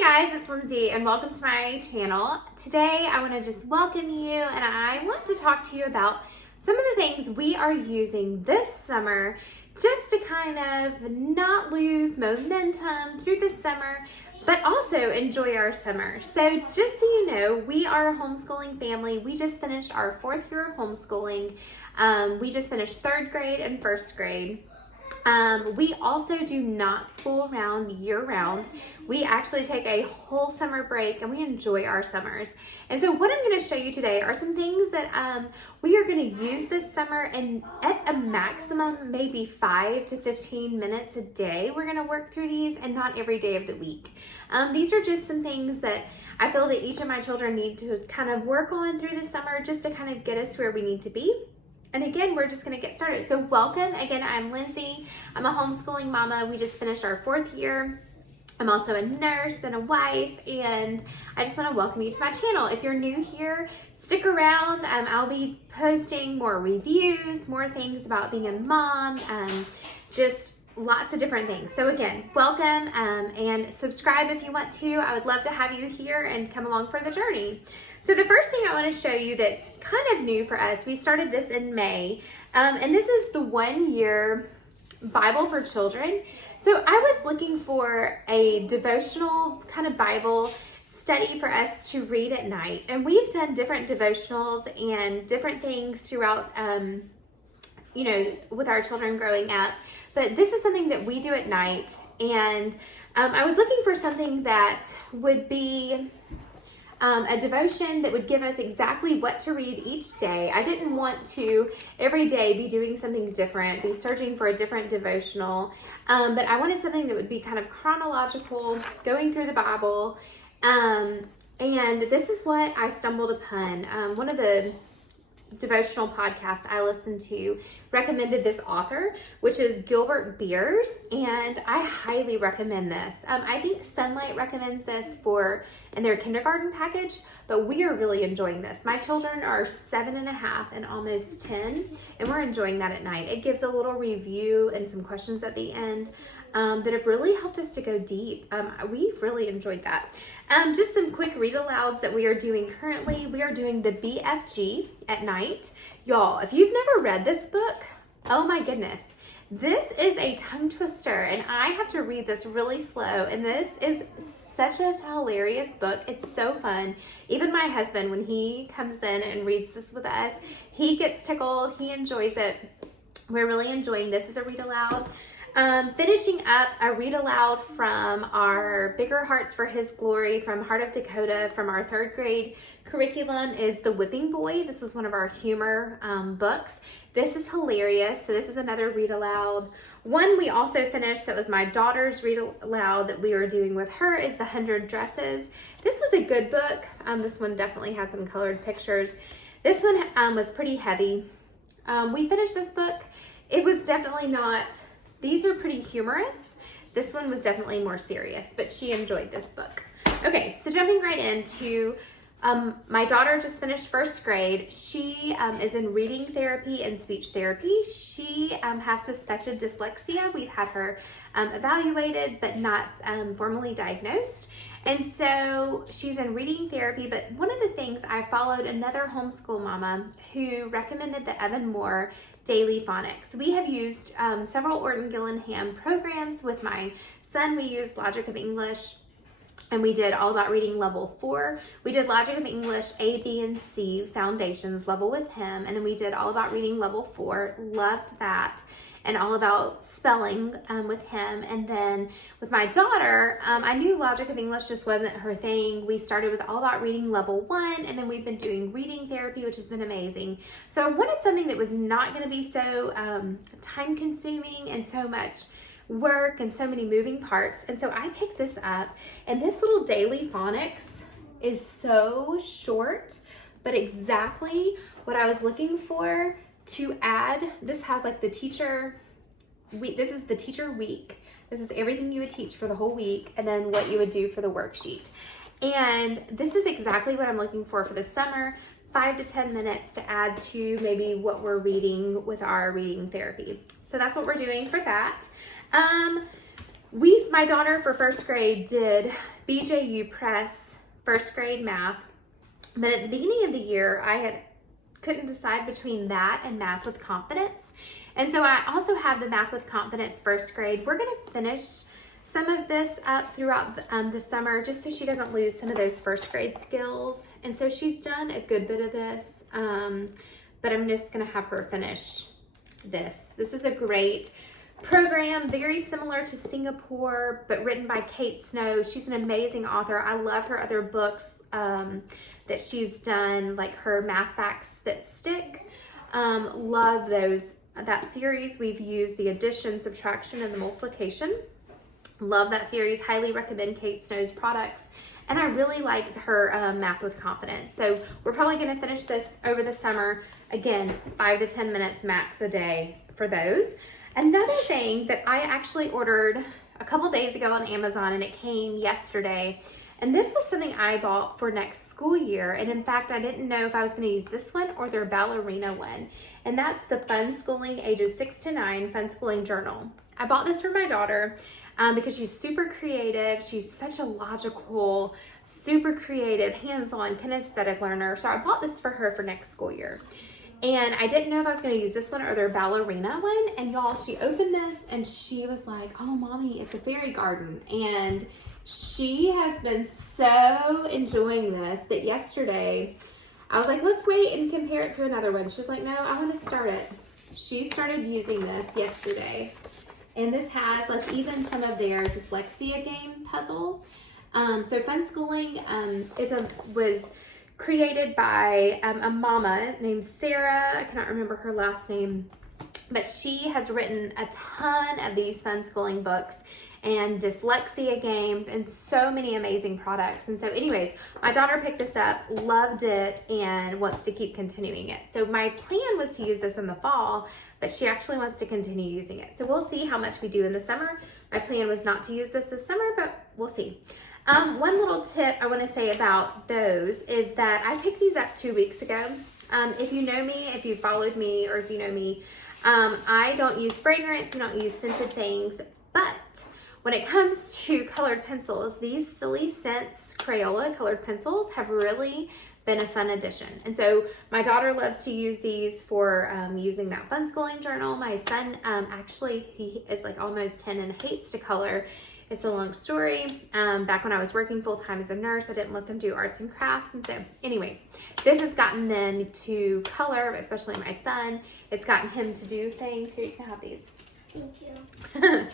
Hey guys, it's Lindsay and welcome to my channel. Today I want to just welcome you and I want to talk to you about some of the things we are using this summer just to kind of not lose momentum through the summer, but also enjoy our summer. So just so you know, we are a homeschooling family. We just finished our 4th year of homeschooling. We just finished 3rd grade and 1st grade. We also do not school around year round. We actually take a whole summer break and we enjoy our summers. And so what I'm going to show you today are some things that we are going to use this summer, and at a maximum maybe 5 to 15 minutes a day we're going to work through these, and not every day of the week. These are just some things that I feel that each of my children need to kind of work on through the summer just to kind of get us where we need to be. And again, we're just going to get started. So welcome. Again, I'm Lindsay. I'm a homeschooling mama. We just finished our 4th year. I'm also a nurse and a wife, and I just want to welcome you to my channel. If you're new here, stick around. I'll be posting more reviews, more things about being a mom, just lots of different things. So again, welcome, and subscribe if you want to. I would love to have you here and come along for the journey. So the first thing I want to show you that's kind of new for us, we started this in May, and this is the 1-year Bible for children. So I was looking for a devotional kind of Bible study for us to read at night, and we've done different devotionals and different things throughout, with our children growing up. But this is something that we do at night, and I was looking for something that would be a devotion that would give us exactly what to read each day. I didn't want to every day be doing something different, be searching for a different devotional, but I wanted something that would be kind of chronological, going through the Bible, and this is what I stumbled upon. One of the devotional podcast I listened to recommended this author, which is Gilbert Beers, and I highly recommend this. I think Sunlight recommends this in their kindergarten package, but we are really enjoying this. My children are 7.5 and almost 10, and we're enjoying that at night. It gives a little review and some questions at the end that have really helped us to go deep. We've really enjoyed that. Just some quick read-alouds that we are doing currently. We are doing the BFG at night. Y'all, if you've never read this book, oh my goodness. This is a tongue twister, and I have to read this really slow, and this is such a hilarious book. It's so fun. Even my husband, when he comes in and reads this with us, he gets tickled. He enjoys it. We're really enjoying this as a read-aloud. Finishing up a read aloud from our Bigger Hearts for His Glory from Heart of Dakota from our 3rd grade curriculum is The Whipping Boy. This was one of our humor books. This is hilarious. So this is another read aloud. One we also finished that was my daughter's read aloud that we were doing with her is The 100 Dresses. This was a good book. This one definitely had some colored pictures. This one was pretty heavy. We finished this book. It was definitely not... These are pretty humorous. This one was definitely more serious, but she enjoyed this book. Okay, so jumping right into, my daughter just finished 1st grade. She is in reading therapy and speech therapy. She has suspected dyslexia. We've had her evaluated, but not formally diagnosed. And so she's in reading therapy, but one of the things, I followed another homeschool mama who recommended the Evan Moore Daily Phonics. We have used several Orton Gillingham programs. With my son, we used Logic of English, and we did All About Reading Level 4. We did Logic of English A, B, and C Foundations level with him, and then we did All About Reading Level 4. Loved that. And All About Spelling with him. And then with my daughter, I knew Logic of English just wasn't her thing. We started with All About Reading Level 1, and then we've been doing reading therapy, which has been amazing. So I wanted something that was not going to be so time consuming and so much work and so many moving parts. And so I picked this up, and this little daily phonics is so short, but exactly what I was looking for to add. This has like the teacher week. This is the teacher week. This is everything you would teach for the whole week, and then what you would do for the worksheet. And this is exactly what I'm looking for the summer. 5 to 10 minutes to add to maybe what we're reading with our reading therapy. So that's what we're doing for that. My daughter for 1st grade did BJU Press first grade math. But at the beginning of the year, I couldn't decide between that and Math with Confidence. And so I also have the Math with Confidence first grade. We're going to finish some of this up throughout the summer, just so she doesn't lose some of those first grade skills. And so she's done a good bit of this, but I'm just going to have her finish this. This is a great program, very similar to Singapore, but written by Kate Snow. She's an amazing author. I love her other books that she's done, like her Math Facts That Stick. Love that series. We've used the addition, subtraction, and the multiplication. Love that series. Highly recommend Kate Snow's products. And I really like her Math with Confidence. So we're probably going to finish this over the summer. Again, 5 to 10 minutes max a day for those. Another thing that I actually ordered a couple days ago on Amazon, and it came yesterday. And this was something I bought for next school year. And in fact, I didn't know if I was going to use this one or their ballerina one. And that's the Funschooling ages 6 to 9 Funschooling journal. I bought this for my daughter because she's super creative. She's such a logical, super creative, hands-on, kinesthetic learner. So I bought this for her for next school year. And I didn't know if I was going to use this one or their ballerina one. And y'all, she opened this and she was like, oh, mommy, it's a fairy garden. And she has been so enjoying this that yesterday I was like, let's wait and compare it to another one. She was like, no, I want to start it. She started using this yesterday. And this has like even some of their dyslexia game puzzles. So Funschooling was created by a mama named Sarah. I cannot remember her last name, but she has written a ton of these Funschooling books and dyslexia games and so many amazing products. And so anyways, my daughter picked this up, loved it, and wants to keep continuing it. So my plan was to use this in the fall, but she actually wants to continue using it. So we'll see how much we do in the summer. My plan was not to use this summer, but we'll see. One little tip I want to say about those is that I picked these up 2 weeks ago. If you know me, if you followed me, or if you know me, I don't use fragrance, we don't use scented things, but when it comes to colored pencils, these Silly Scents Crayola colored pencils have really been a fun addition. And so my daughter loves to use these for using that Funschooling journal. My son, actually, he is like almost 10 and hates to color. It's a long story. Back when I was working full-time as a nurse, I didn't let them do arts and crafts. And so anyways, this has gotten them to color, especially my son. It's gotten him to do things. Here, you can have these. Thank you.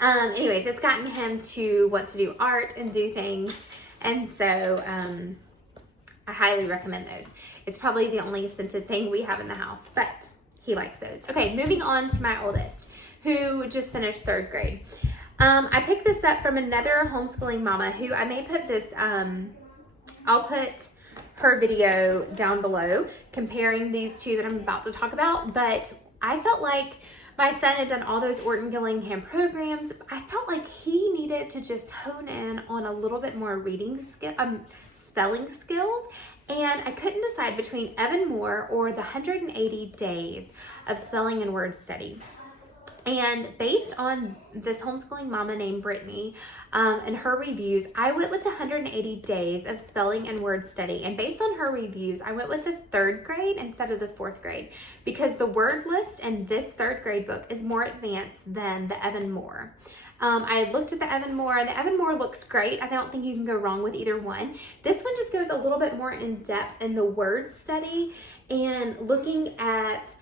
Anyways, it's gotten him to want to do art and do things. And so I highly recommend those. It's probably the only scented thing we have in the house, but he likes those. Okay, moving on to my oldest, who just finished 3rd grade. I picked this up from another homeschooling mama who I may put this, I'll put her video down below comparing these two that I'm about to talk about, but I felt like my son had done all those Orton Gillingham programs. I felt like he needed to just hone in on a little bit more reading skill, spelling skills, and I couldn't decide between Evan Moore or the 180 Days of Spelling and Word Study. And based on this homeschooling mama named Brittany and her reviews, I went with the 180 Days of Spelling and Word Study. And based on her reviews, I went with the 3rd grade instead of the 4th grade because the word list in this 3rd grade book is more advanced than the Evan Moore. I looked at the Evan Moore, and the Evan Moore looks great. I don't think you can go wrong with either one. This one just goes a little bit more in depth in the word study and looking at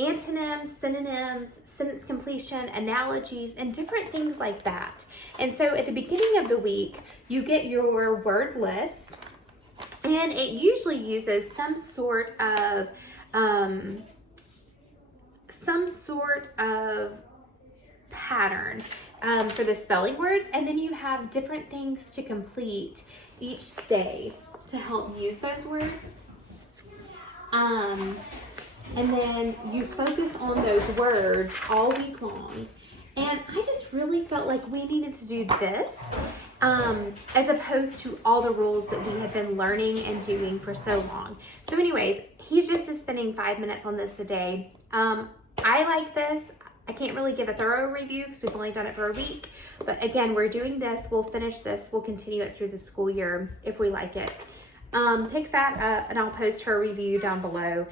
antonyms, synonyms, sentence completion, analogies, and different things like that. And so at the beginning of the week, you get your word list, and it usually uses some sort of pattern for the spelling words, and then you have different things to complete each day to help use those words. And then you focus on those words all week long. And I just really felt like we needed to do this as opposed to all the rules that we had been learning and doing for so long. So anyways, he's just spending 5 minutes on this a day. I like this. I can't really give a thorough review because we've only done it for a week. But again, we're doing this. We'll finish this. We'll continue it through the school year if we like it. Pick that up and I'll post her review down below.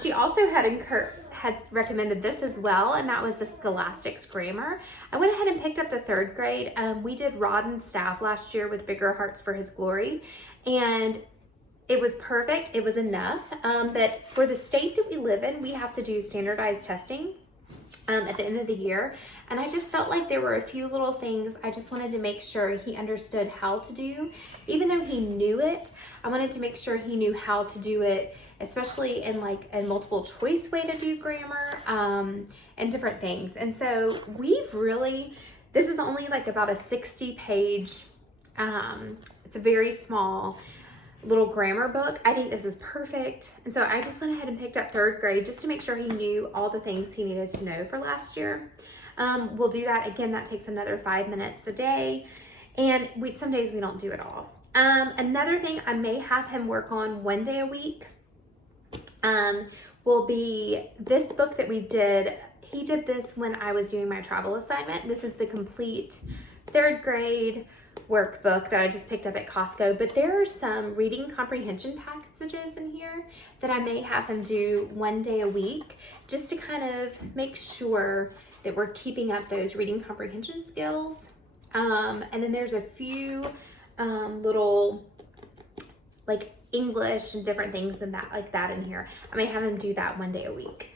She also had recommended this as well, and that was the Scholastic's grammar. I went ahead and picked up the 3rd grade. We did Rod and Staff last year with Bigger Hearts for His Glory, and it was perfect. It was enough. But for the state that we live in, we have to do standardized testing at the end of the year. And I just felt like there were a few little things I just wanted to make sure he understood how to do. Even though he knew it, I wanted to make sure he knew how to do it, especially in like a multiple choice way to do grammar and different things. And so this is only like about a 60-page, it's a very small little grammar book. I think this is perfect. And so I just went ahead and picked up 3rd grade just to make sure he knew all the things he needed to know for last year. We'll do that again. That takes another 5 minutes a day. And some days we don't do it all. Another thing I may have him work on one day a week will be this book that we did. He did this when I was doing my travel assignment. This is the complete 3rd grade workbook that I just picked up at Costco, but there are some reading comprehension passages in here that I may have him do one day a week just to kind of make sure that we're keeping up those reading comprehension skills. And then there's a few little like English and different things and that like that in here. I may have him do that one day a week.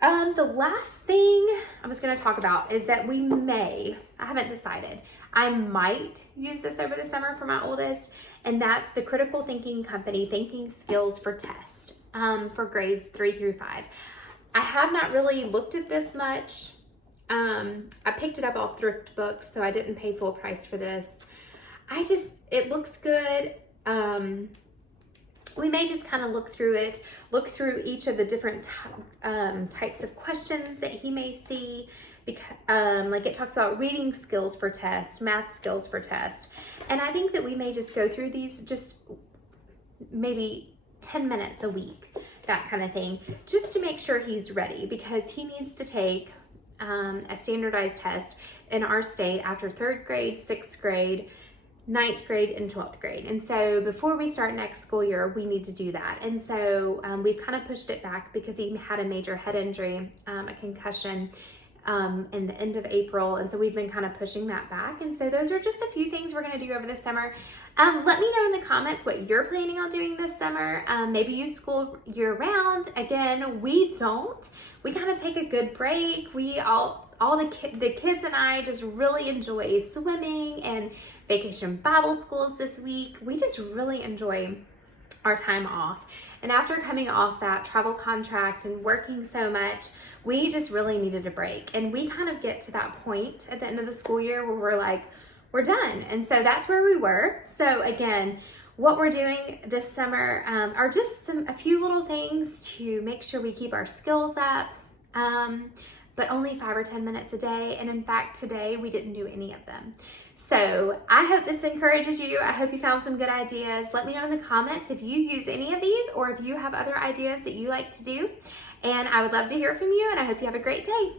The last thing I was going to talk about is that I haven't decided, I might use this over the summer for my oldest, and that's the Critical Thinking Company Thinking Skills for Test for grades 3 through 5. I have not really looked at this much. I picked it up off thrift books, so I didn't pay full price for this. It looks good. We may just kind of look through it, look through each of the different types of questions that he may see. Like it talks about reading skills for test, math skills for test. And I think that we may just go through these just maybe 10 minutes a week, that kind of thing, just to make sure he's ready, because he needs to take a standardized test in our state after 3rd grade, 6th grade, 9th grade, and 12th grade. And so before we start next school year, we need to do that. And so we've kind of pushed it back because he had a major head injury, a concussion, in the end of April. And so we've been kind of pushing that back. And so those are just a few things we're going to do over the summer. Let me know in the comments what you're planning on doing this summer. Maybe you school year round. Again, we don't. We kind of take a good break. The kids and I just really enjoy swimming and vacation Bible schools this week. We just really enjoy our time off. And after coming off that travel contract and working so much, we just really needed a break. And we kind of get to that point at the end of the school year where we're like, we're done. And so that's where we were. So again, what we're doing this summer are just a few little things to make sure we keep our skills up, but only 5 or 10 minutes a day. And in fact, today we didn't do any of them. So I hope this encourages you. I hope you found some good ideas. Let me know in the comments if you use any of these or if you have other ideas that you like to do. And I would love to hear from you, and I hope you have a great day.